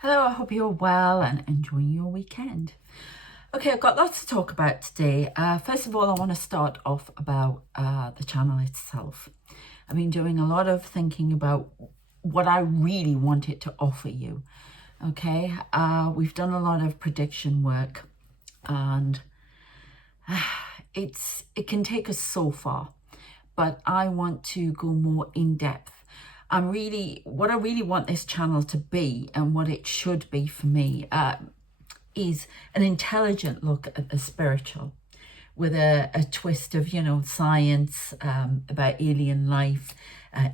Hello, I hope you're well and enjoying your weekend. Okay, I've got lots to talk about today. First of all, I want to start off about the channel itself. I've been doing a lot of thinking about what I really wanted to offer you. Okay, we've done a lot of prediction work, and it can take us so far, but I want to go more in depth. What I really want this channel to be, and what it should be for me, is an intelligent look at the spiritual with a twist of, science, about alien life,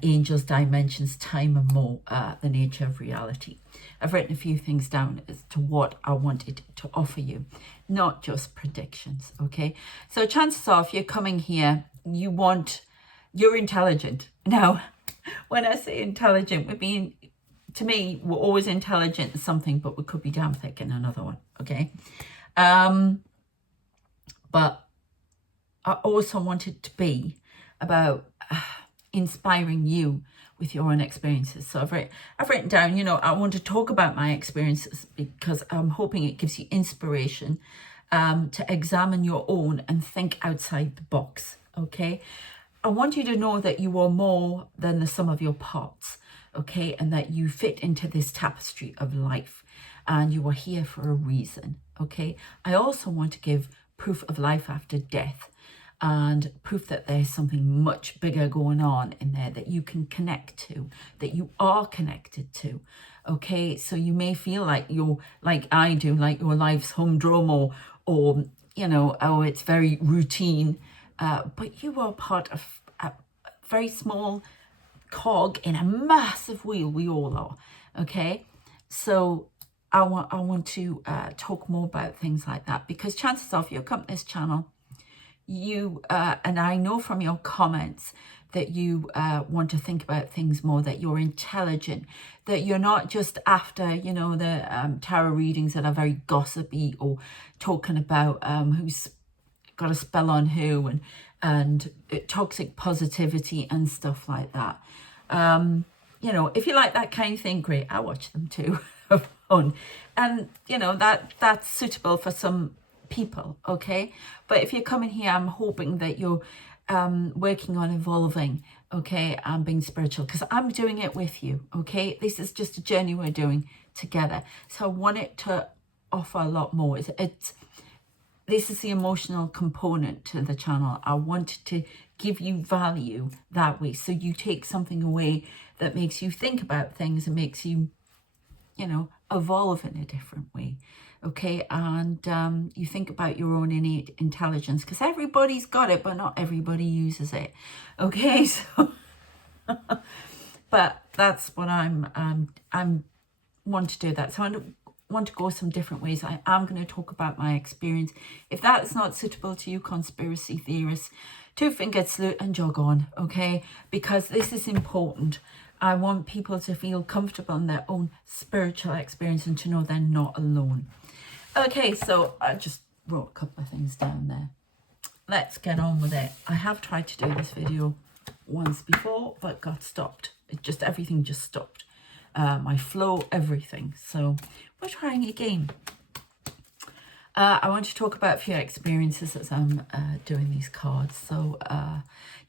angels, dimensions, time, and more, the nature of reality. I've written a few things down as to what I wanted to offer you, not just predictions, okay? So chances are, if you're coming here, you're intelligent. Now, when I say intelligent, to me, we're always intelligent in something, but we could be damn thick in another one, okay? But I also want it to be about inspiring you with your own experiences. So I've written down, I want to talk about my experiences because I'm hoping it gives you inspiration to examine your own and think outside the box, okay? I want you to know that you are more than the sum of your parts, okay? And that you fit into this tapestry of life and you are here for a reason, okay? I also want to give proof of life after death and proof that there's something much bigger going on in there that you can connect to, that you are connected to, okay? So you may feel like you're, like I do, like your life's humdrum or it's very routine, but you are part of a very small cog in a massive wheel. We all are, okay? So I want to talk more about things like that, because chances are, if you come to this channel, you and I know from your comments that you want to think about things more, that you're intelligent, that you're not just after, the tarot readings that are very gossipy or talking about who's got a spell on who and toxic positivity and stuff like that. If you like that kind of thing, great, I watch them too. Fun. And that's suitable for some people, okay? But if you're coming here, I'm hoping that you're working on evolving, okay, and being spiritual, because I'm doing it with you, okay? This is just a journey we're doing together. So I want it to offer a lot more. This is the emotional component to the channel. I want to give you value that way, so you take something away that makes you think about things and makes you, evolve in a different way, okay? And you think about your own innate intelligence, because everybody's got it, but not everybody uses it, okay? So, but that's what I'm want to do that. So I want to go some different ways. I am going to talk about my experience. If that is not suitable to you, conspiracy theorists, two-fingered salute and jog on, okay? Because this is important. I want people to feel comfortable in their own spiritual experience and to know they're not alone. Okay, so I just wrote a couple of things down there. Let's get on with it. I have tried to do this video once before, but got stopped. Everything just stopped. My flow, everything. So we're trying again. I want to talk about a few experiences as I'm doing these cards. So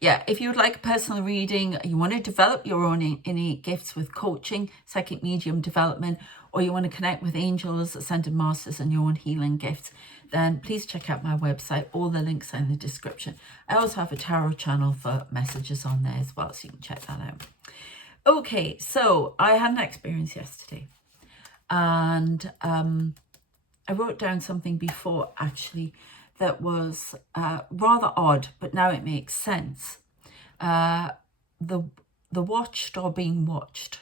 yeah, if you would like a personal reading, you want to develop your own innate gifts with coaching, psychic medium development, or you want to connect with angels, ascended masters, and your own healing gifts, then please check out my website. All the links are in the description. I also have a tarot channel for messages on there as well, so you can check that out. Okay, so I had an experience yesterday, and I wrote down something before, actually, that was rather odd, but now it makes sense. The watched or being watched.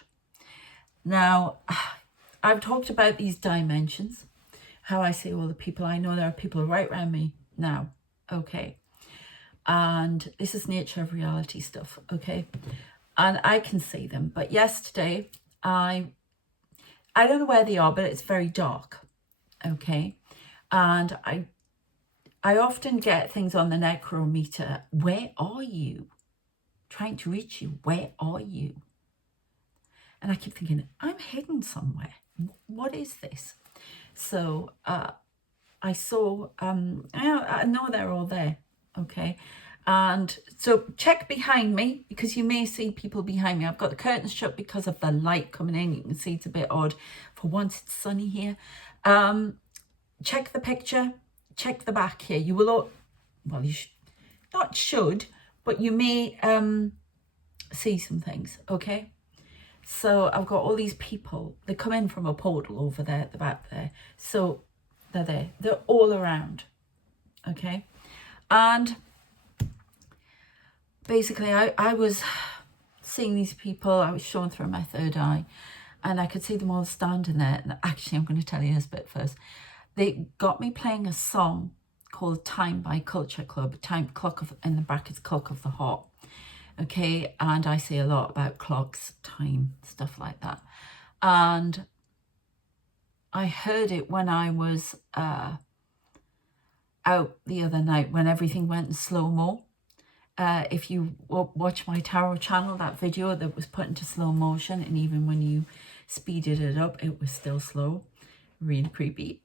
Now, I've talked about these dimensions, how I see all the people. I know there are people right around me now, okay? And this is nature of reality stuff, okay? And I can see them. But yesterday, I don't know where they are, but it's very dark, okay? And I often get things on the necrometer. Where are you? Trying to reach you. Where are you? And I keep thinking, I'm hidden somewhere. what is this? So I saw, I know they're all there, okay? And so check behind me, because you may see people behind me. I've got the curtains shut because of the light coming in. You can see it's a bit odd. For once, it's sunny here. Check the picture, check the back here. You will all, well, you should, but you may see some things, okay? So I've got all these people. They come in from a portal over there at the back there. So they're there. They're all around, okay? And basically, I was seeing these people. I was shown through my third eye, and I could see them all standing there. And actually, I'm going to tell you this bit first. They got me playing a song called Time by Culture Club, time clock of, in the brackets, clock of the heart. Okay, and I say a lot about clocks, time, stuff like that. And I heard it when I was out the other night, when everything went in slow-mo. If you watch my tarot channel, that video that was put into slow motion, and even when you speeded it up, it was still slow. Really creepy.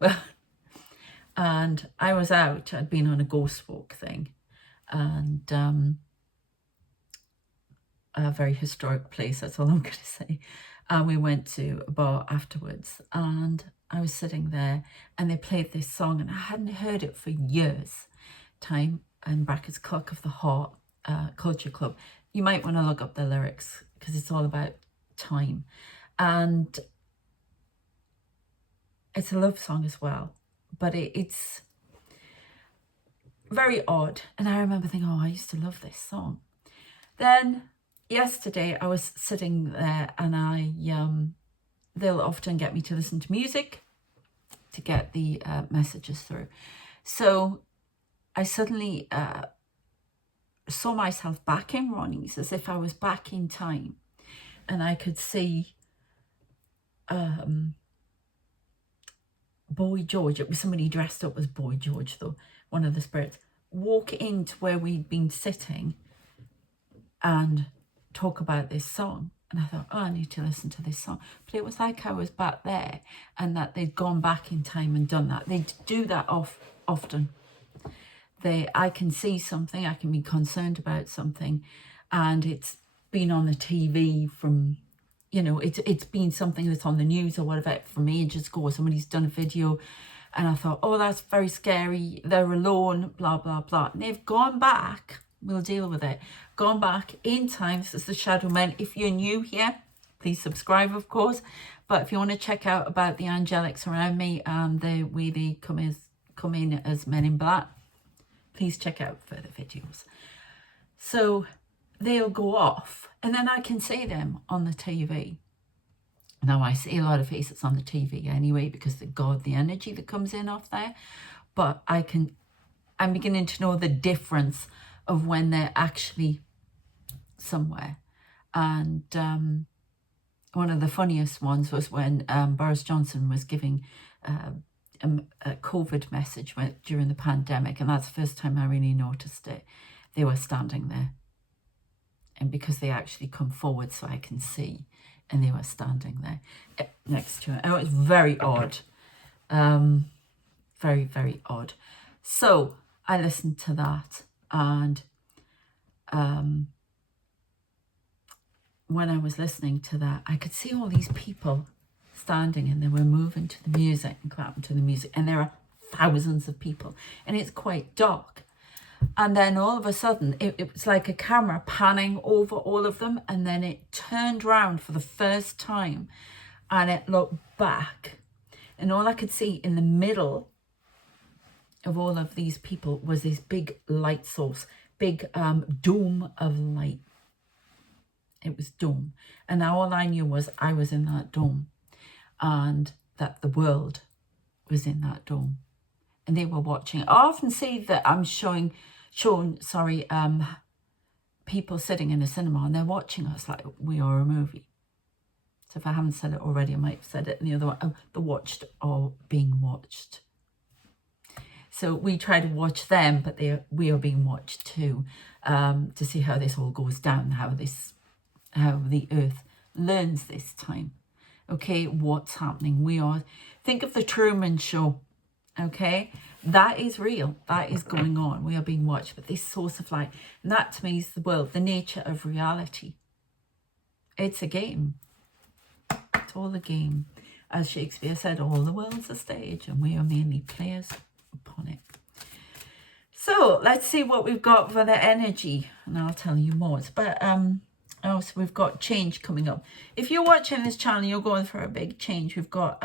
And I was out, I'd been on a ghost walk thing, and a very historic place, that's all I'm going to say. And we went to a bar afterwards, and I was sitting there, and they played this song, and I hadn't heard it for years. Time, in brackets, clock of the heart, Culture Club. You might want to look up the lyrics, because it's all about time. And it's a love song as well, but it's very odd. And I remember thinking, oh, I used to love this song. Then yesterday I was sitting there, and they'll often get me to listen to music to get the messages through. So I suddenly saw myself back in Ronnie's, as if I was back in time, and I could see Boy George. It was somebody dressed up as Boy George, though, one of the spirits, walk into where we'd been sitting and talk about this song. And I thought, oh, I need to listen to this song. But it was like I was back there, and that they'd gone back in time and done that. They do that often. I can see something, I can be concerned about something, and it's been on the TV from, you know, it's been something that's on the news or whatever from ages ago, or somebody's done a video, and I thought, oh, that's very scary, they're alone, blah, blah, blah. And they've gone back, we'll deal with it, gone back in time. This is the Shadow Men. If you're new here, please subscribe, of course. But if you want to check out about the angelics around me and the way they come in as men in black, please check out further videos. So they'll go off, and then I can see them on the TV. Now, I see a lot of faces on the TV anyway, because the energy that comes in off there. But I'm beginning to know the difference of when they're actually somewhere. And one of the funniest ones was when Boris Johnson was giving a COVID message during the pandemic, and that's the first time I really noticed it. They were standing there, and because they actually come forward so I can see, and they were standing there next to it. Oh, it was very odd, very, very odd. So I listened to that, and when I was listening to that, I could see all these people standing, and they were moving to the music and clapping to the music, and there are thousands of people, and it's quite dark. And then all of a sudden it was like a camera panning over all of them, and then it turned round for the first time, and it looked back, and all I could see in the middle of all of these people was this big light source, big dome of light. It was dome, and now all I knew was I was in that dome, and that the world was in that dome, and they were watching. I often see that I'm showing people sitting in a cinema, and they're watching us like we are a movie. So if I haven't said it already, I might have said it in the other one. The watched or being watched. So we try to watch them, but we are being watched too, to see how this all goes down, how the earth learns this time. okay, what's happening. We are, think of the Truman Show, okay? That is real. That is going on. We are being watched with this source of light. And that to me is the world, the nature of reality. It's a game. It's all a game. As Shakespeare said, all the world's a stage and we are merely players upon it. So let's see what we've got for the energy. And I'll tell you more. But oh, so we've got change coming up. If you're watching this channel, you're going through a big change. We've got,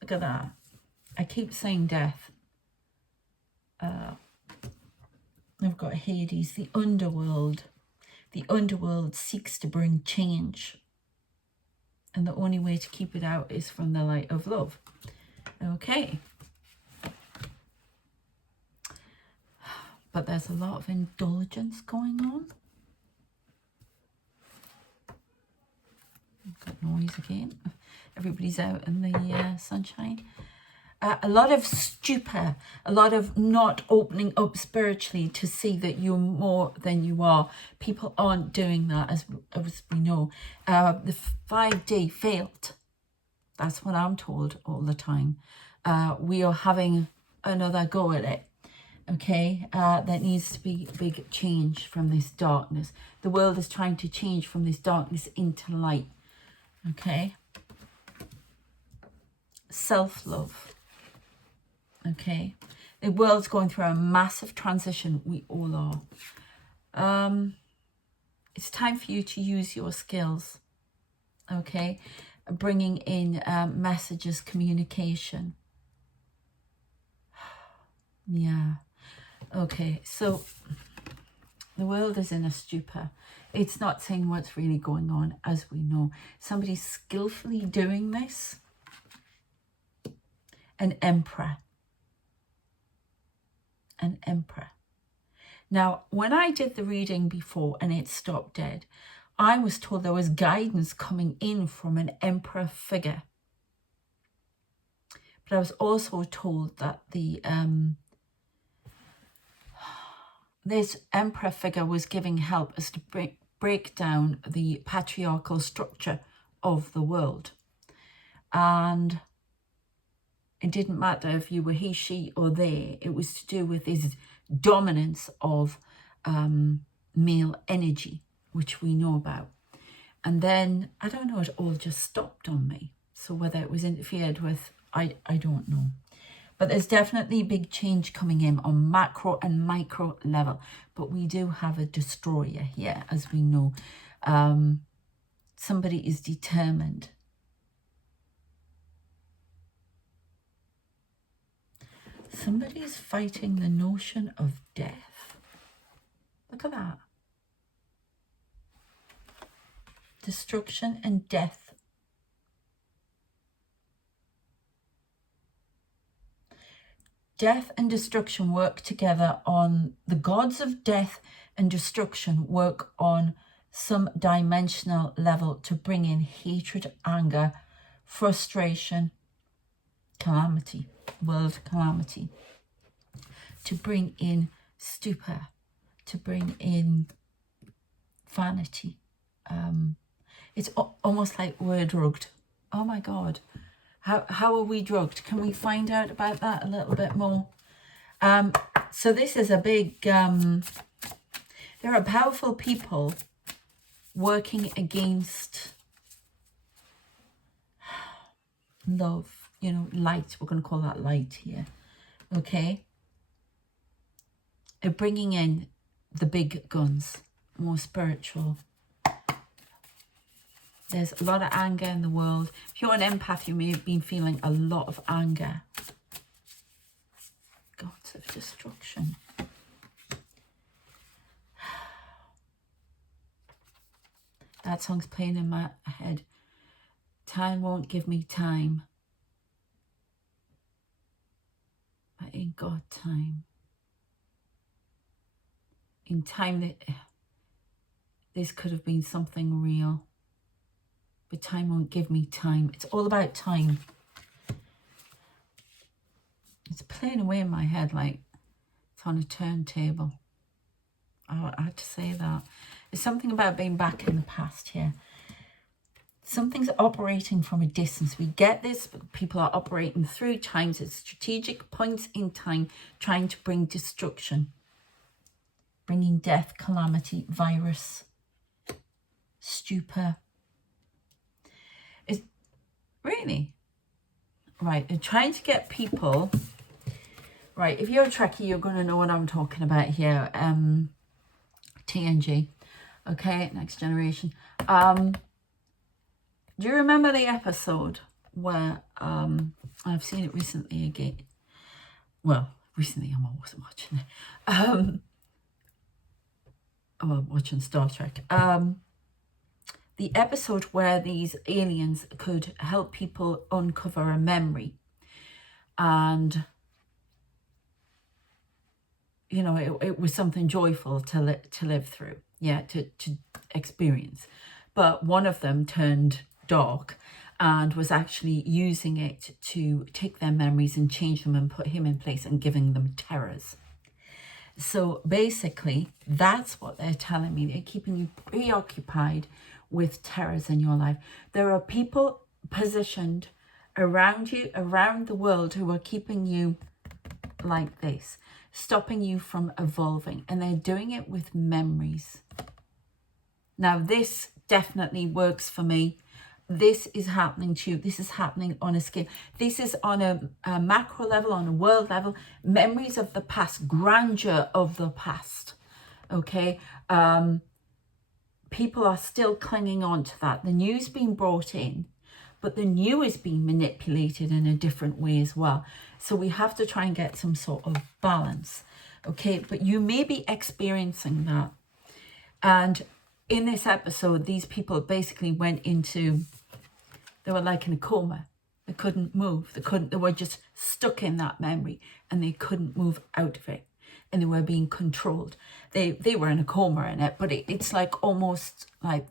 look at that. I keep saying death. I've got Hades, the underworld. The underworld seeks to bring change. And the only way to keep it out is from the light of love. Okay. But there's a lot of indulgence going on. I've got noise again. Everybody's out in the sunshine. A lot of stupor, a lot of not opening up spiritually to see that you're more than you are. People aren't doing that, as we know. The 5D failed. That's what I'm told all the time. We are having another go at it. Okay, there needs to be big change from this darkness. The world is trying to change from this darkness into light. Okay. Self-love. Okay, the world's going through a massive transition. We all are. It's time for you to use your skills. Okay, bringing in messages, communication. Yeah. Okay, so the world is in a stupor. It's not saying what's really going on, as we know. Somebody's skillfully doing this. An emperor. An emperor. Now, when I did the reading before and it stopped dead, I was told there was guidance coming in from an emperor figure. But I was also told that the this emperor figure was giving help as to break down the patriarchal structure of the world. And it didn't matter if you were he, she, or they. It was to do with this dominance of male energy, which we know about. And then, I don't know, it all just stopped on me. So whether it was interfered with, I don't know. But there's definitely big change coming in on macro and micro level. But we do have a destroyer here, as we know. Somebody is determined. Somebody is fighting the notion of death. Look at that. Destruction and death. Death and destruction work together on, the gods of death and destruction work on some dimensional level to bring in hatred, anger, frustration, calamity, world calamity, to bring in stupor, to bring in vanity. It's almost like we're drugged. Oh my God. How are we drugged? Can we find out about that a little bit more? So this is a big, there are powerful people working against love, you know, light. We're going to call that light here. Okay. They're bringing in the big guns, more spiritual. There's a lot of anger in the world. If you're an empath, you may have been feeling a lot of anger. Gods of destruction. That song's playing in my head. Time won't give me time. I ain't got time. In time, that this could have been something real. But time won't give me time. It's all about time. It's playing away in my head like it's on a turntable. I had to say that. There's something about being back in the past here. Something's operating from a distance. We get this, but people are operating through times at strategic points in time, trying to bring destruction, bringing death, calamity, virus, stupor. It's really right. They're trying to get people. Right, if you're a Trekkie, you're going to know what I'm talking about here. TNG, okay, Next Generation. Do you remember the episode where I've seen it recently again? Well, recently I'm always watching it. Well, watching Star Trek. The episode where these aliens could help people uncover a memory, and you know, it was something joyful to live through, yeah, to experience. But one of them turned dark and was actually using it to take their memories and change them and put him in place and giving them terrors. So basically, that's what they're telling me. They're keeping you preoccupied with terrors in your life. There are people positioned around you, around the world, who are keeping you like this, stopping you from evolving, and they're doing it with memories. Now, this definitely works for me. This is happening to you. This is happening on a scale. This is on a macro level, on a world level. Memories of the past, grandeur of the past. Okay, people are still clinging on to that. The new's being brought in, but the new is being manipulated in a different way as well. So we have to try and get some sort of balance. Okay, but you may be experiencing that. And in this episode, these people basically went into, they were like in a coma. They couldn't move. They were just stuck in that memory, and they couldn't move out of it. And they were being controlled. They were in a coma in it, but it's like almost like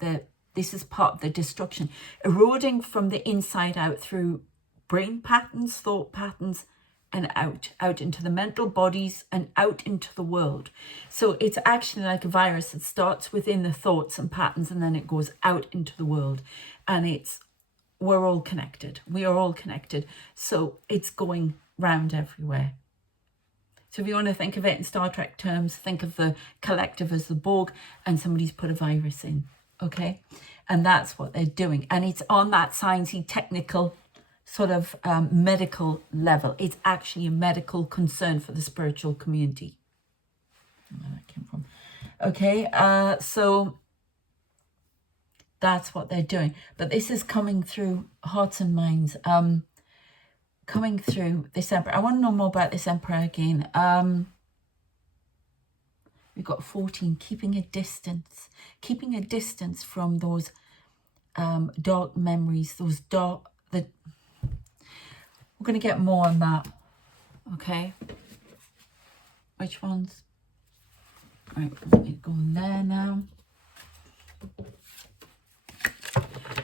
this is part of the destruction, eroding from the inside out through brain patterns, thought patterns, and out into the mental bodies and out into the world. So it's actually like a virus that starts within the thoughts and patterns, and then it goes out into the world. And we're all connected. We are all connected. So it's going round everywhere. So if you want to think of it in Star Trek terms, think of the collective as the Borg, and somebody's put a virus in, okay? And that's what they're doing. And it's on that sciencey, technical, sort of medical level. It's actually a medical concern for the spiritual community. Where that came from. Okay, so that's what they're doing. But this is coming through hearts and minds. Coming through this emperor. I want to know more about this emperor again. We've got 14, keeping a distance from those dark memories, those dark, we're going to get more on that. Okay, which ones? Right, let me go there now.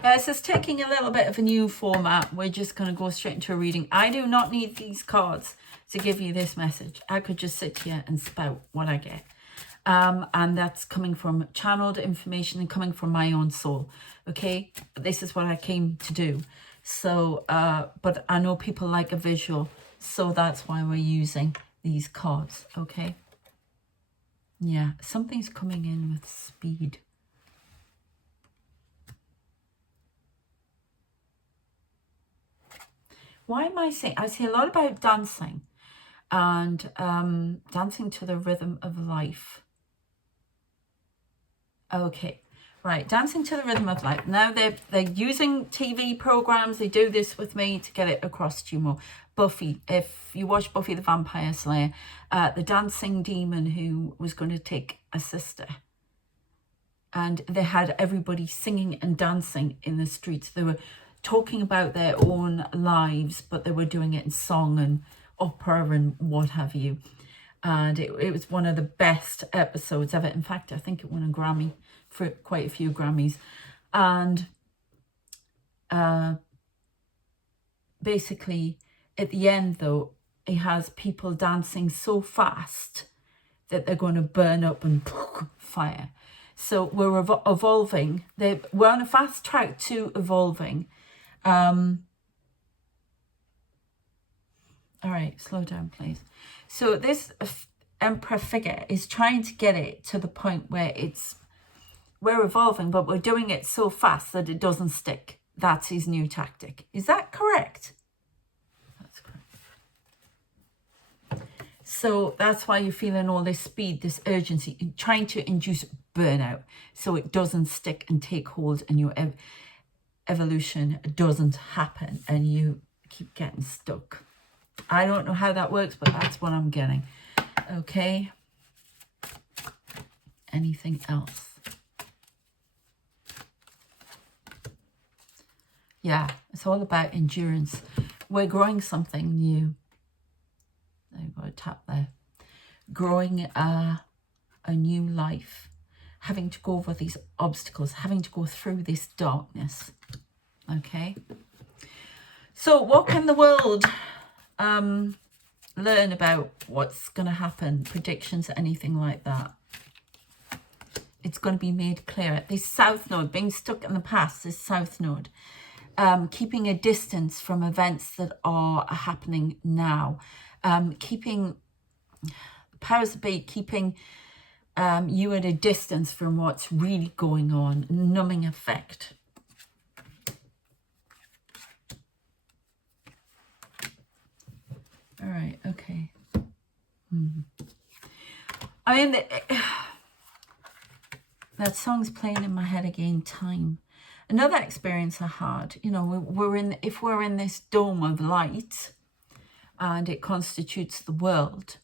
This is taking a little bit of a new format. We're just going to go straight into a reading. I do not need these cards to give you this message. I could just sit here and spout what I get. And that's coming from channeled information and coming from my own soul. Okay, but this is what I came to do. So, but I know people like a visual, so that's why we're using these cards. Okay. Yeah, something's coming in with speed. Why am I saying? I see a lot about dancing and dancing to the rhythm of life. Okay, right, dancing to the rhythm of life. Now they're using TV programs. They do this with me to get it across to you more. Buffy, if you watch Buffy the Vampire Slayer, the dancing demon who was going to take a sister. And they had everybody singing and dancing in the streets. They were talking about their own lives, but they were doing it in song and opera and what have you. And it was one of the best episodes ever. In fact, I think it won a Grammy, for quite a few Grammys. And basically, at the end, though, it has people dancing so fast that they're going to burn up and fire. So we're evolving. We're on a fast track to evolving. All right, slow down, please. So this emperor figure is trying to get it to the point where we're evolving, but we're doing it so fast that it doesn't stick. That's his new tactic. Is that correct? That's correct. So that's why you're feeling all this speed, this urgency, trying to induce burnout so it doesn't stick and take hold and your evolution doesn't happen and you keep getting stuck. I don't know how that works, but that's what I'm getting. Okay. Anything else? Yeah, it's all about endurance. We're growing something new. I've got a tap there. Growing a new life. Having to go over these obstacles. Having to go through this darkness. Okay. So what can the world learn about what's going to happen? Predictions, anything like that. It's going to be made clear. This South Node, being stuck in the past, this South Node. Keeping a distance from events that are happening now. Keeping, powers that be, keeping you at a distance from what's really going on. Numbing effect. All right, okay. I mean, that song's playing in my head again, Time. Another experience I had, you know, if we're in this dome of light and it constitutes the world,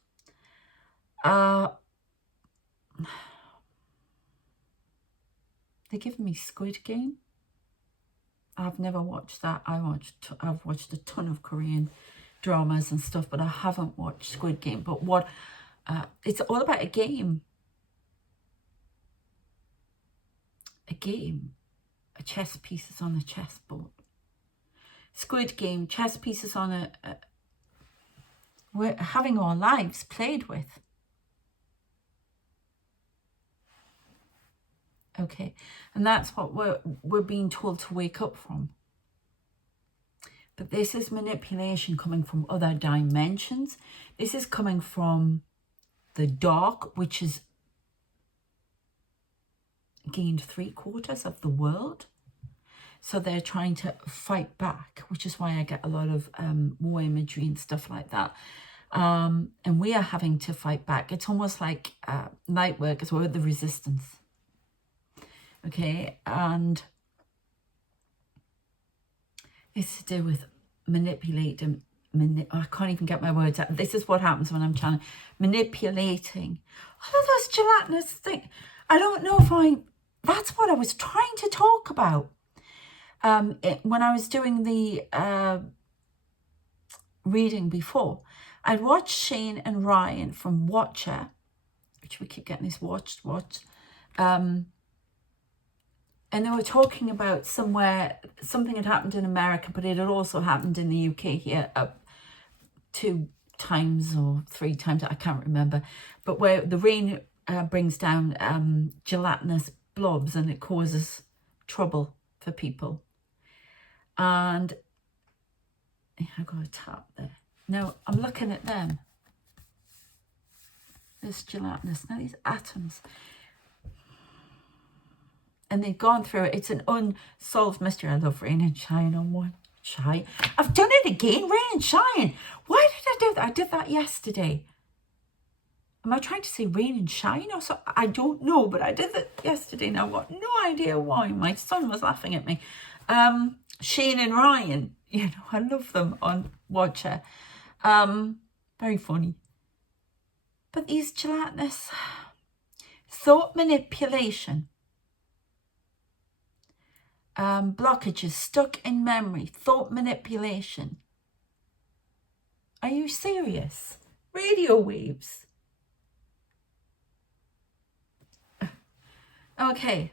they're giving me Squid Game. I've never watched that. I've watched a ton of Korean dramas and stuff, but I haven't watched Squid Game. But it's all about a game. A game. Chess pieces on a chessboard. Squid Game, chess pieces on we're having our lives played with. Okay, and that's what we're being told to wake up from. But this is manipulation coming from other dimensions. This is coming from the dark, which has gained 3/4 of the world. So they're trying to fight back, which is why I get a lot of war imagery and stuff like that. And we are having to fight back. It's almost like light workers, we're the resistance. Okay, and it's to do with manipulating. I can't even get my words out. This is what happens when I'm trying to manipulating. All of those gelatinous things. I don't know if that's what I was trying to talk about. When I was doing the reading before, I'd watched Shane and Ryan from Watcher, which we keep getting this watched. And they were talking about something had happened in America, but it had also happened in the UK here 2 times or 3 times, I can't remember. But where the rain brings down gelatinous blobs and it causes trouble for people. And I got a tap there. Now I'm looking at them. This gelatinous, now these atoms. And they've gone through it. It's an unsolved mystery. I love Rain and Shine on one. Shine. I've done it again, Rain and Shine. Why did I do that? I did that yesterday. Am I trying to say Rain and Shine or so? I don't know, but I did that yesterday and I've got no idea why. My son was laughing at me. Shane and Ryan, you know, I love them on Watcher. Very funny. But these gelatinous thought manipulation. Blockages, stuck in memory, thought manipulation. Are you serious? Radio waves. Okay,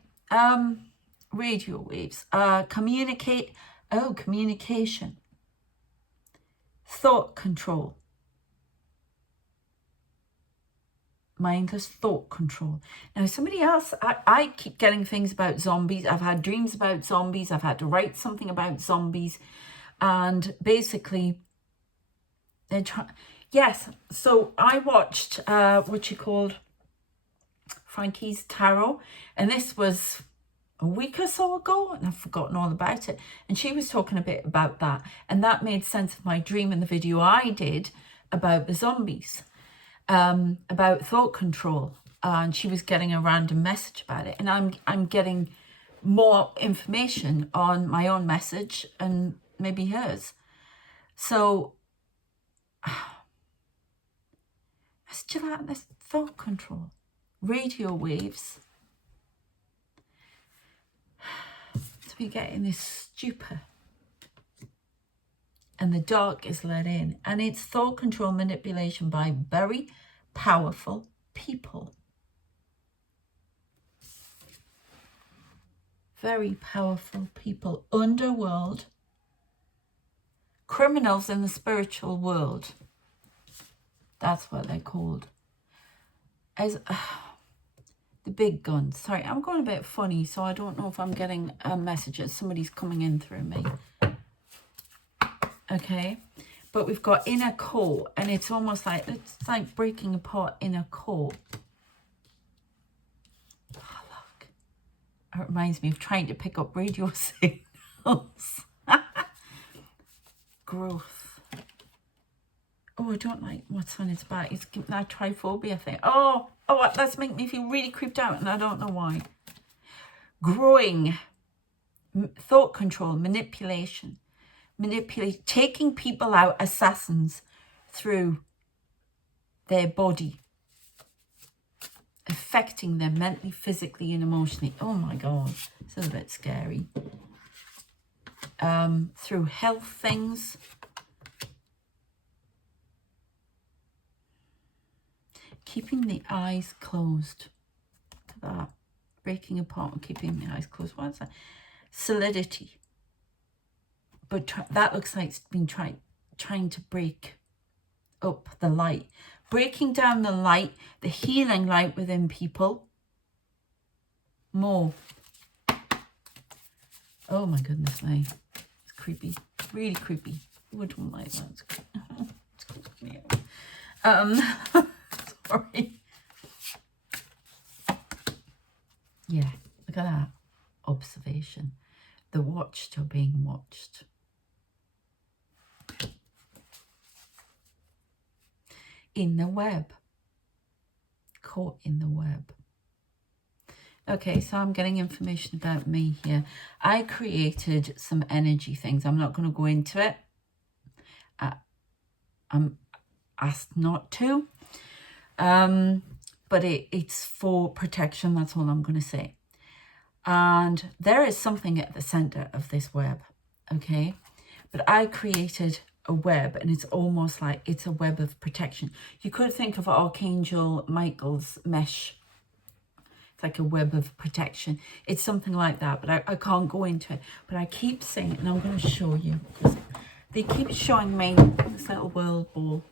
radio waves. Communication. Thought control. mindless thought control. Now, somebody else, I keep getting things about zombies. I've had dreams about zombies. I've had to write something about zombies. And basically, they're trying... Yes, so I watched, what you called, Frankie's Tarot. And this was a week or so ago, and I've forgotten all about it. And she was talking a bit about that. And that made sense of my dream in the video I did about the zombies. About thought control, and she was getting a random message about it, and I'm getting more information on my own message and maybe hers. So still at this thought control, radio waves. So we get in this stupor, and the dark is let in, and it's thought control manipulation by very powerful people. Very powerful people. Underworld. Criminals in the spiritual world. That's what they're called. As the big guns. Sorry, I'm going a bit funny, so I don't know if I'm getting messages. Somebody's coming in through me. Okay, but we've got inner core, and it's almost like, it's like breaking apart inner core. Oh, look. It reminds me of trying to pick up radio signals. Growth. Oh, I don't like what's on its back. It's that triphobia thing. Oh, that's making me feel really creeped out, and I don't know why. Growing. Thought control, manipulation. Taking people out, assassins, through their body, affecting them mentally, physically, and emotionally. Oh my God, this is a bit scary. Through health things, keeping the eyes closed. Look at that, breaking apart and keeping the eyes closed. What is that? Solidity. But that looks like it's been trying to break up the light. Breaking down the light, the healing light within people. More. Oh my goodness me. It's creepy. Really creepy. I don't like that. It's creepy. It's creeping me out. Sorry. Yeah, look at that. Observation. The watched are being watched. In the web. Caught in the web. Okay, so I'm getting information about me here. I created some energy things. I'm not going to go into it. I'm asked not to. But it's for protection. That's all I'm going to say. And there is something at the center of this web. Okay. But I created a web, and it's almost like it's a web of protection. You could think of Archangel Michael's mesh. It's like a web of protection. It's something like that, but I can't go into it. But I keep saying, and I'm going to show you, because they keep showing me this little world ball.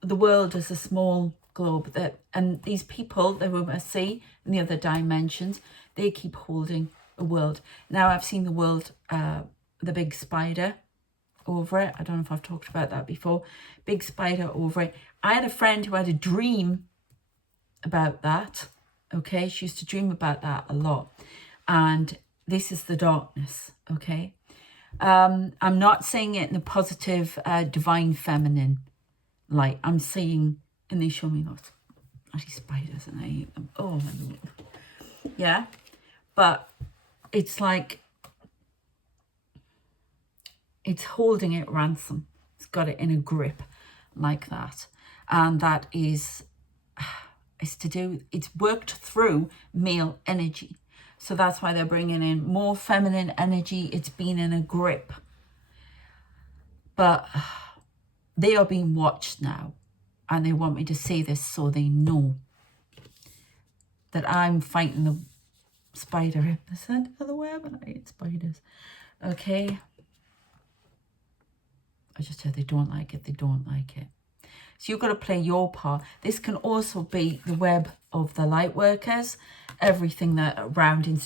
The world is a small globe, and these people that we see in the other dimensions, they keep holding a world. Now I've seen the world, the big spider over it. I don't know if I've talked about that before. Big spider over it. I had a friend who had a dream about that. Okay, she used to dream about that a lot. And this is the darkness. Okay, I'm not saying it in a positive, divine feminine light. I'm seeing, and they show me lots of spiders, and I hate them. Oh my God. Yeah, but it's like it's holding it ransom. It's got it in a grip like that, and that is to do. It's worked through male energy, so that's why they're bringing in more feminine energy. It's been in a grip, but they are being watched now, and they want me to say this so they know that I'm fighting the spider in the center of the web, and I hate spiders. Okay. I just said they don't like it. They don't like it. So you've got to play your part. This can also be the web of the light workers, everything that around in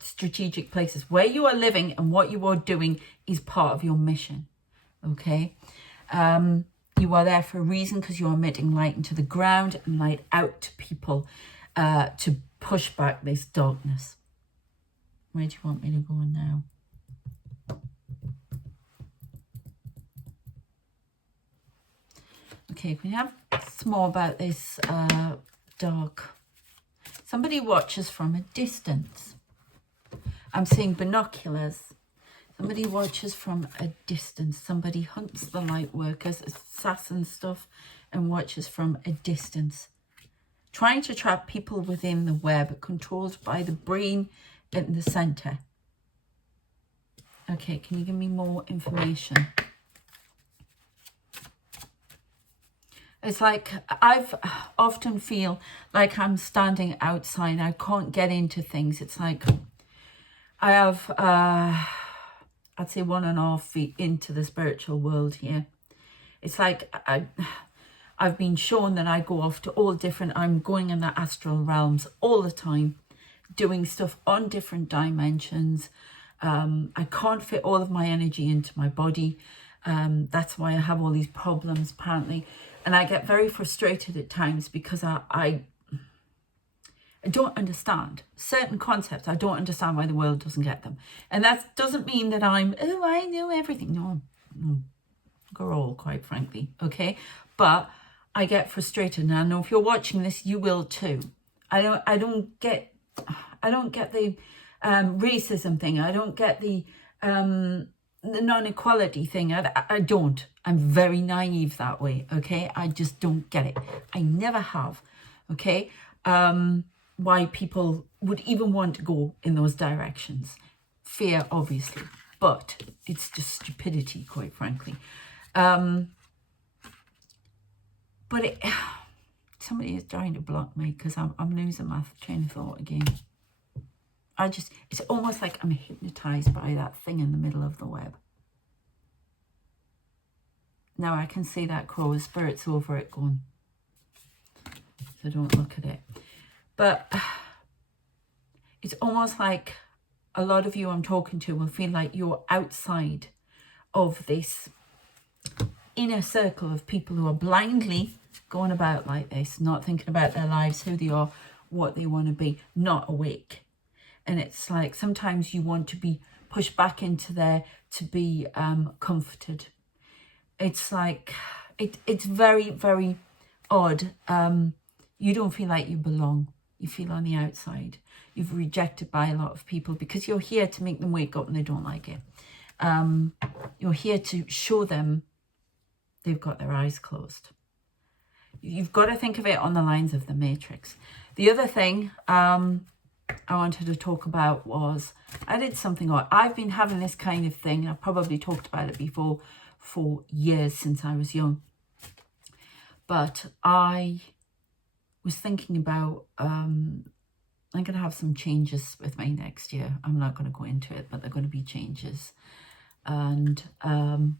strategic places where you are living and what you are doing is part of your mission. Okay. You are there for a reason, because you're emitting light into the ground and light out to people to push back this darkness. Where do you want me to go now? Okay, we have some more about this dark. Somebody watches from a distance. I'm seeing binoculars. Somebody watches from a distance. Somebody hunts the light workers, assassin stuff, and watches from a distance. Trying to trap people within the web, controlled by the brain in the center. Okay, can you give me more information? It's like I've often feel like I'm standing outside. I can't get into things. It's like I have, I'd say 1.5 feet into the spiritual world here. It's like I've been shown that I go off to all different, I'm going in the astral realms all the time, doing stuff on different dimensions. I can't fit all of my energy into my body. That's why I have all these problems apparently. And I get very frustrated at times because I don't understand certain concepts. I don't understand why the world doesn't get them. And that doesn't mean that I know everything. No, girl, quite frankly, okay? But I get frustrated, and I know if you're watching this, you will too. I don't get the racism thing. I don't get the non-equality thing. I don't. I'm very naive that way, okay? I just don't get it. I never have, okay? Why people would even want to go in those directions. Fear, obviously, but it's just stupidity, quite frankly. But somebody is trying to block me because I'm losing my train of thought again. It's almost like I'm hypnotized by that thing in the middle of the web. Now I can see that crow, the spirit's over it going. So don't look at it. But it's almost like a lot of you I'm talking to will feel like you're outside of this inner circle of people who are blindly going about like this, not thinking about their lives, who they are, what they want to be, not awake. And it's like sometimes you want to be pushed back into there to be comforted. It's like, it's very, very odd. You don't feel like you belong. You feel on the outside. You've rejected by a lot of people because you're here to make them wake up and they don't like it. You're here to show them they've got their eyes closed. You've got to think of it on the lines of the Matrix. The other thing I wanted to talk about was I did something, or I've been having this kind of thing. I've probably talked about it before for years since I was young. But I was thinking about, I'm going to have some changes with me next year. I'm not going to go into it, but they're going to be changes. And I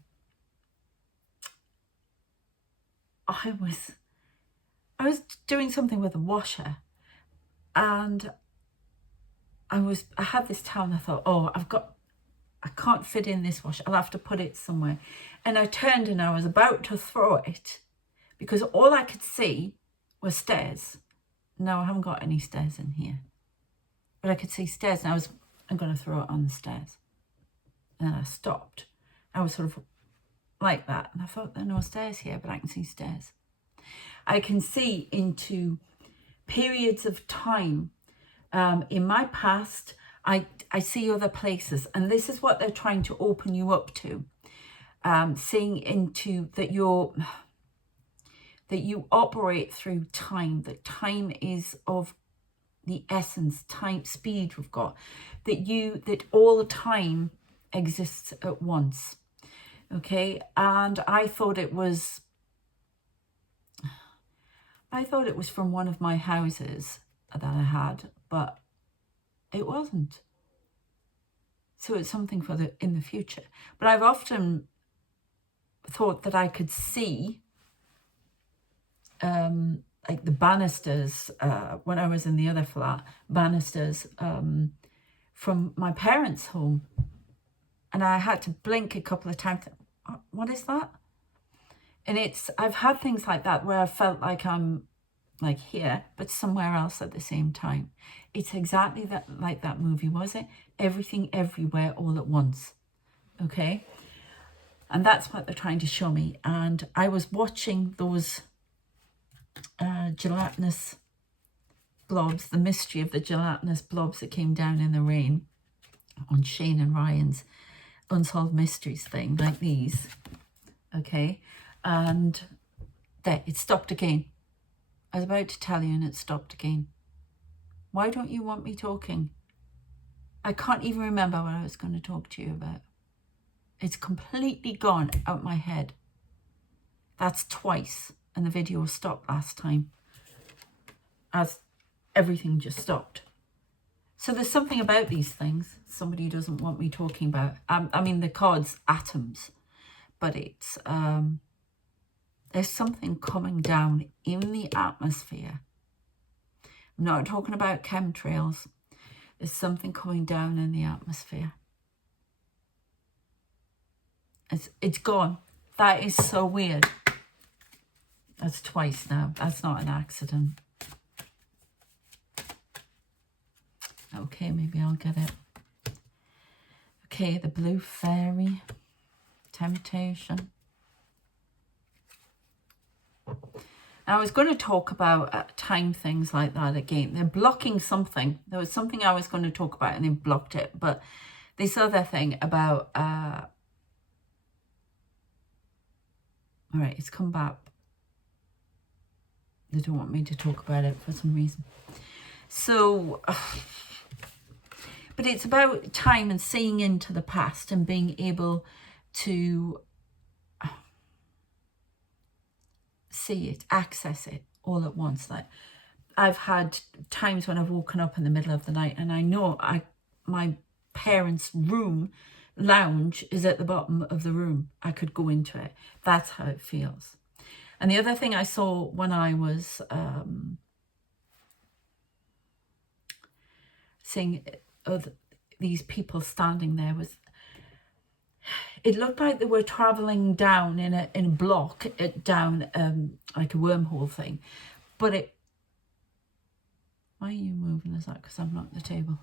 was doing something with a washer, and I had this towel, and I thought, oh, I can't fit in this washer. I'll have to put it somewhere. And I turned and I was about to throw it because all I could see were stairs. No, I haven't got any stairs in here. But I could see stairs, and I'm going to throw it on the stairs. And then I stopped. I was sort of like that. And I thought, there are no stairs here, but I can see stairs. I can see into periods of time. In my past, I see other places, and this is what they're trying to open you up to. Seeing into that you operate through time, that time is of the essence, time, speed we've got, that all the time exists at once. Okay, and I thought it was from one of my houses that I had, but it wasn't. So it's something for in the future. But I've often thought that I could see like the banisters, when I was in the other flat, banisters from my parents' home. And I had to blink a couple of times. What is that? And I've had things like that where I felt like I'm like here, but somewhere else at the same time. It's exactly that, like that movie, was it? Everything, everywhere, all at once. Okay? And that's what they're trying to show me. And I was watching those gelatinous blobs, the mystery of the gelatinous blobs that came down in the rain on Shane and Ryan's Unsolved Mysteries thing, like these. Okay? And there, it stopped again. I was about to tell you and it stopped again. Why don't you want me talking? I can't even remember what I was going to talk to you about. It's completely gone out my head. That's twice. And the video stopped last time. As everything just stopped. So there's something about these things somebody doesn't want me talking about. I mean, they're called atoms. But it's... there's something coming down in the atmosphere. I'm not talking about chemtrails. There's something coming down in the atmosphere. It's gone. That is so weird. That's twice now. That's not an accident. Okay, maybe I'll get it. Okay, the blue fairy. Temptation. I was going to talk about time things like that again. They're blocking something. There was something I was going to talk about and they blocked it. But this other thing about... all right, it's come back. They don't want me to talk about it for some reason. So... but it's about time and seeing into the past and being able to... see it, access it all at once. Like I've had times when I've woken up in the middle of the night and I know my parents' room lounge is at the bottom of the room. I could go into it. That's how it feels. And the other thing I saw when I was seeing these people standing there was, it looked like they were traveling down in a block, down like a wormhole thing. But it... Why are you moving as that? Because I'm not at the table.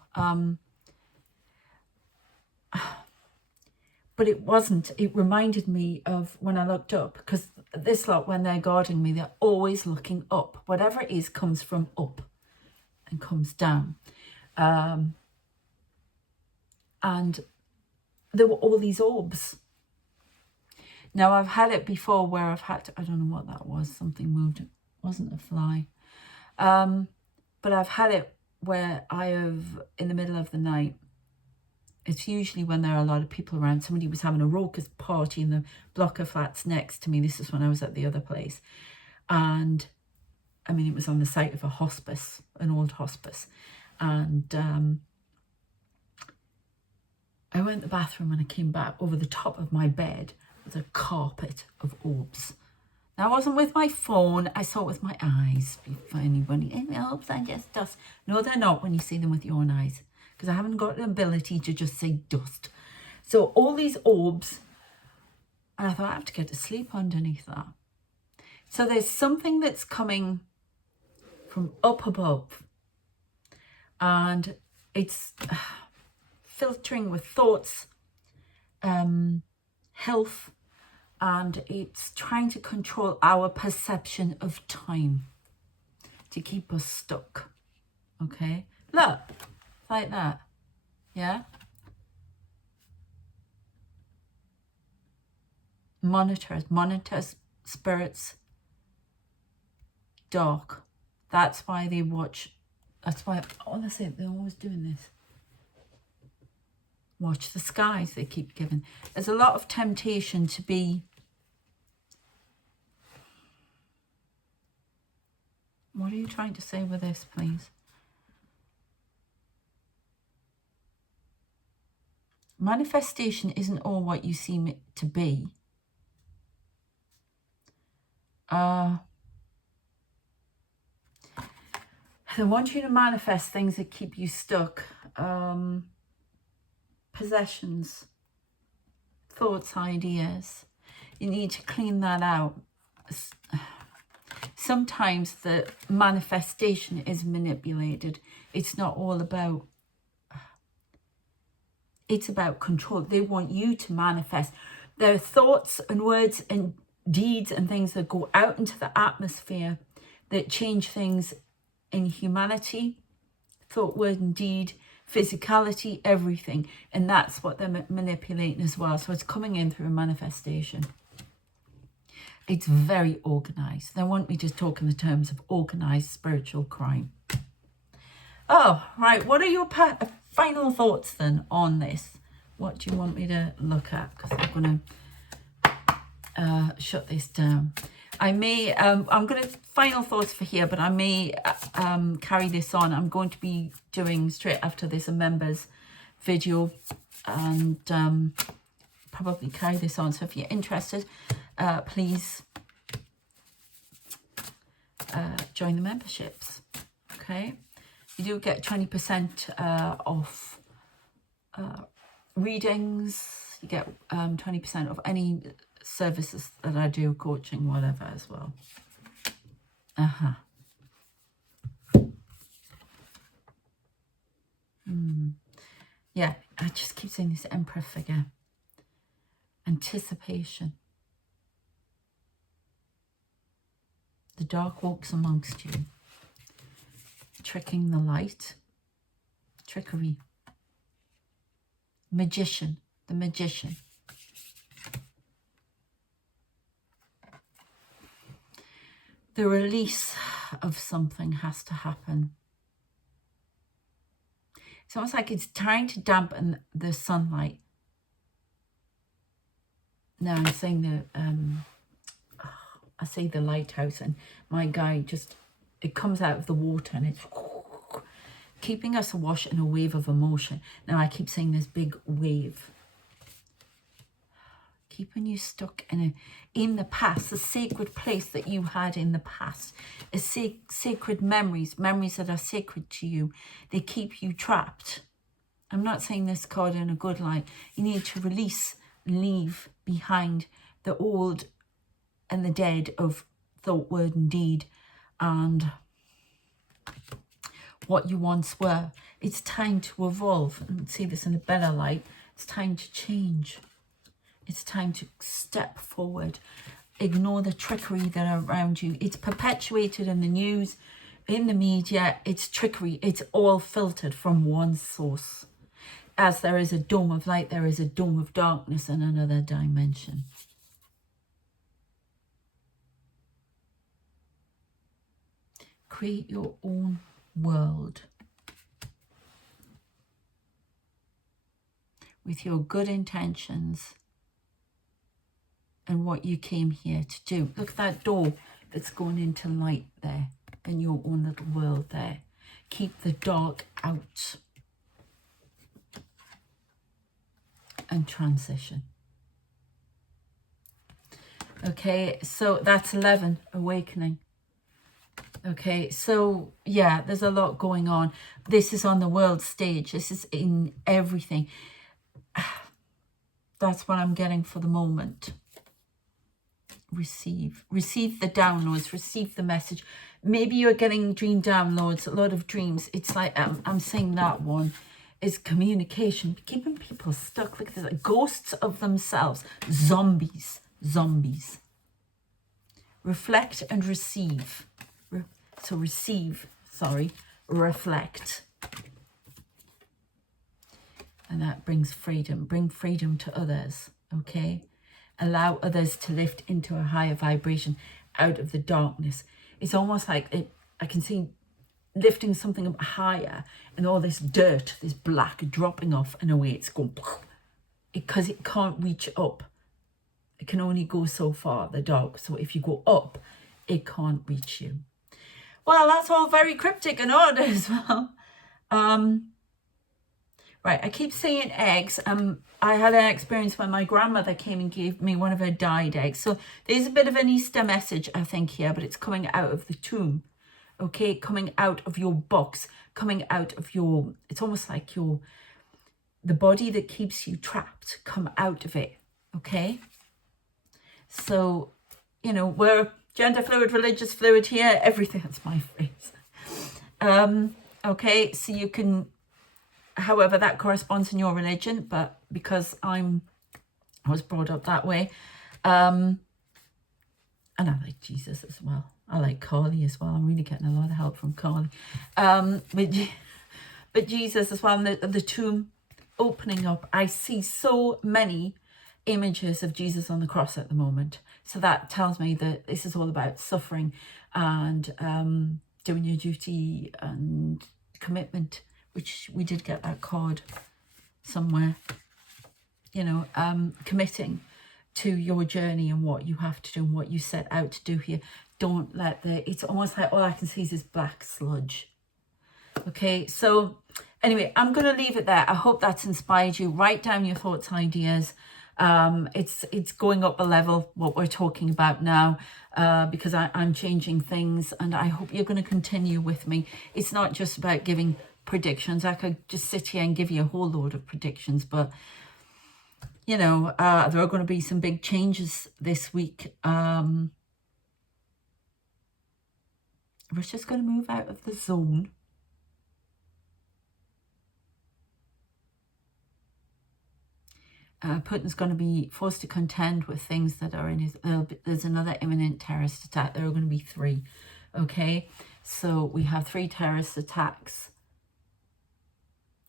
But it wasn't. It reminded me of when I looked up. Because this lot, when they're guarding me, they're always looking up. Whatever it is comes from up and comes down. And... there were all these orbs. Now, I've had it before where I've had to... I don't know what that was. Something moved. It wasn't a fly. But I've had it where I have, in the middle of the night, it's usually when there are a lot of people around. Somebody was having a raucous party in the block of flats next to me. This is when I was at the other place. And, I mean, it was on the site of a hospice, an old hospice. And... I went to the bathroom and I came back. Over the top of my bed was a carpet of orbs. Now, I wasn't with my phone. I saw it with my eyes. For anybody, orbs are just dust. No, they're not when you see them with your own eyes. Because I haven't got the ability to just say dust. So all these orbs. And I thought, I have to get to sleep underneath that. So there's something that's coming from up above. And it's... filtering with thoughts, health, and it's trying to control our perception of time to keep us stuck. Okay, look, like that. Yeah. Monitors spirits. Dark. That's why they watch. That's why, honestly, they're always doing this. Watch the skies, they keep giving. There's a lot of temptation to be... What are you trying to say with this, please? Manifestation isn't all what you seem it to be. They want you to manifest things that keep you stuck. Possessions, thoughts, ideas. You need to clean that out. Sometimes the manifestation is manipulated. It's not all about, it's about control. They want you to manifest. There are thoughts and words and deeds and things that go out into the atmosphere that change things in humanity, thought, word and deed, physicality, everything. And that's what they're manipulating as well. So it's coming in through a manifestation. It's very organized. They want me to talk in the terms of organized spiritual crime. Oh, right. What are your final thoughts then on this? What do you want me to look at? Because I'm going to shut this down. I may, I'm going to, final thoughts for here, but I may carry this on. I'm going to be doing straight after this a members video and probably carry this on. So if you're interested, please join the memberships. Okay, you do get 20% off readings. You get 20% of any services that I do, coaching, whatever, as well. Yeah, I just keep saying this Emperor figure. Anticipation. The dark walks amongst you. Tricking the light. Trickery. Magician. The magician. The release of something has to happen. It's almost like it's trying to dampen the sunlight. Now I'm saying I say the lighthouse, and my guy just, it comes out of the water and it's keeping us awash in a wave of emotion. Now I keep saying this big wave. Keeping you stuck in the past, a sacred place that you had in the past, a sacred memories that are sacred to you. They keep you trapped. I'm not saying this card in a good light. You need to release, leave behind the old and the dead of thought, word and deed, and what you once were. It's time to evolve and see this in a better light. It's time to change. It's time to step forward. Ignore the trickery that are around you. It's perpetuated in the news, in the media. It's trickery. It's all filtered from one source. As there is a dome of light, there is a dome of darkness in another dimension. Create your own world with your good intentions and what you came here to do. Look at that door that's going into light there in your own little world there. Keep the dark out and transition. Okay, so that's 11, awakening. Okay, so yeah, there's a lot going on. This is on the world stage. This is in everything. That's what I'm getting for the moment. Receive the downloads, receive the message. Maybe you're getting dream downloads, a lot of dreams. It's like I'm saying that one is communication, keeping people stuck like this, like ghosts of themselves, zombies. Reflect and receive. So receive, reflect. And that brings freedom. Bring freedom to others, okay? Allow others to lift into a higher vibration out of the darkness. It's almost like I can see lifting something up higher and all this dirt, this black dropping off, and away it's going, because it can't reach up. It can only go so far, the dark. So if you go up, it can't reach you. Well, that's all very cryptic and odd as well. Right, I keep saying eggs. I had an experience when my grandmother came and gave me one of her dyed eggs. So there's a bit of an Easter message, I think, here, but it's coming out of the tomb. okay, coming out of your box, coming out of your, it's almost like the body that keeps you trapped, come out of it, okay? So, you know, we're gender fluid, religious fluid here, everything, that's my phrase. Okay, so you can, however that corresponds in your religion, but because I was brought up that way, and I like Jesus as well. I like Carly as well. I'm really getting a lot of help from Carly. But Jesus as well, and the tomb opening up. I see so many images of Jesus on the cross at the moment. So that tells me that this is all about suffering and doing your duty and commitment, which we did get that card somewhere, you know, committing to your journey and what you have to do and what you set out to do here. Don't let it's almost like all I can see is this black sludge. Okay, so anyway, I'm going to leave it there. I hope that's inspired you. Write down your thoughts, ideas. It's going up a level, what we're talking about now, because I'm changing things, and I hope you're going to continue with me. It's not just about giving predictions. I could just sit here and give you a whole load of predictions, but you know, there are going to be some big changes this week. Russia's going to move out of the zone. Putin's going to be forced to contend with things that are in his... There's another imminent terrorist attack. There are going to be 3. Okay, so we have 3 terrorist attacks.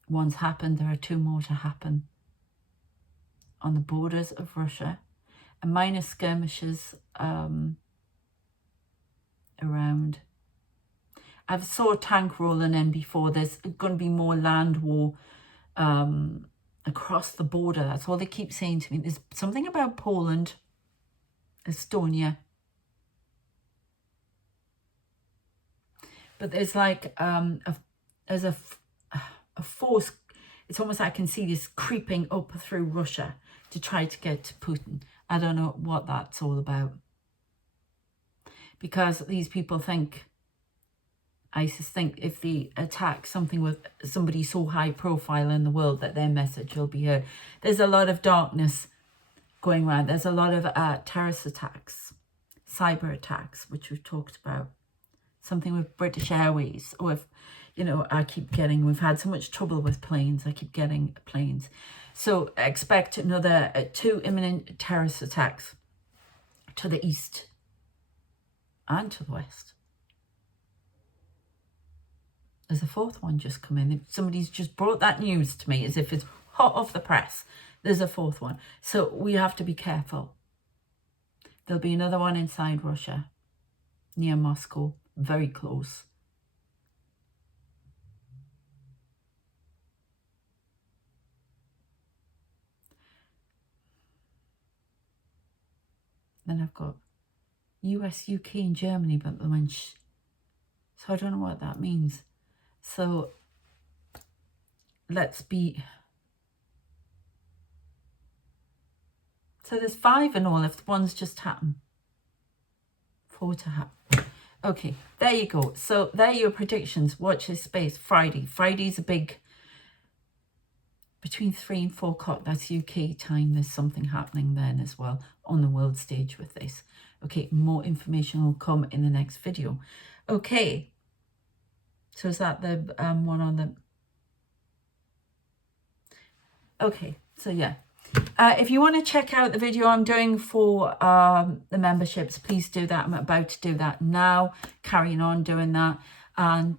One's happened. There are 2 more to happen on the borders of Russia. And minor skirmishes around. I saw a tank rolling in before. There's going to be more land war across the border. That's all they keep saying to me. There's something about Poland, Estonia. But there's like there's a force. It's almost like I can see this creeping up through Russia to try to get to Putin. I don't know what that's all about. Because these people think, ISIS think, if they attack something with somebody so high profile in the world, that their message will be heard. There's a lot of darkness going around. There's a lot of terrorist attacks, cyber attacks, which we've talked about. Something with British Airways, or if, you know, we've had so much trouble with planes, I keep getting planes. So expect another 2 imminent terrorist attacks to the east and to the west. There's a 4th one just come in. Somebody's just brought that news to me as if it's hot off the press. There's a 4th one. So we have to be careful. There'll be another one inside Russia, near Moscow, very close. Then I've got US, UK and Germany, but the one so I don't know what that means. So let's be... So there's 5 in all if the ones just happen. 4 to happen. Okay, there you go. So there are your predictions. Watch this space. Friday. Friday's a big... Between 3 and 4 o'clock, that's UK time. There's something happening then as well on the world stage with this. Okay, more information will come in the next video. Okay, so is that the one on the... Okay, so yeah. If you want to check out the video I'm doing for the memberships, please do that. I'm about to do that now, carrying on doing that. And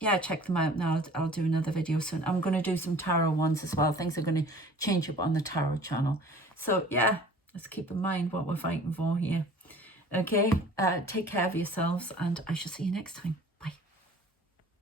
yeah, check them out now. I'll do another video soon. I'm going to do some tarot ones as well. Things are going to change up on the tarot channel. So yeah, let's keep in mind what we're fighting for here. Okay, take care of yourselves, and I shall see you next time.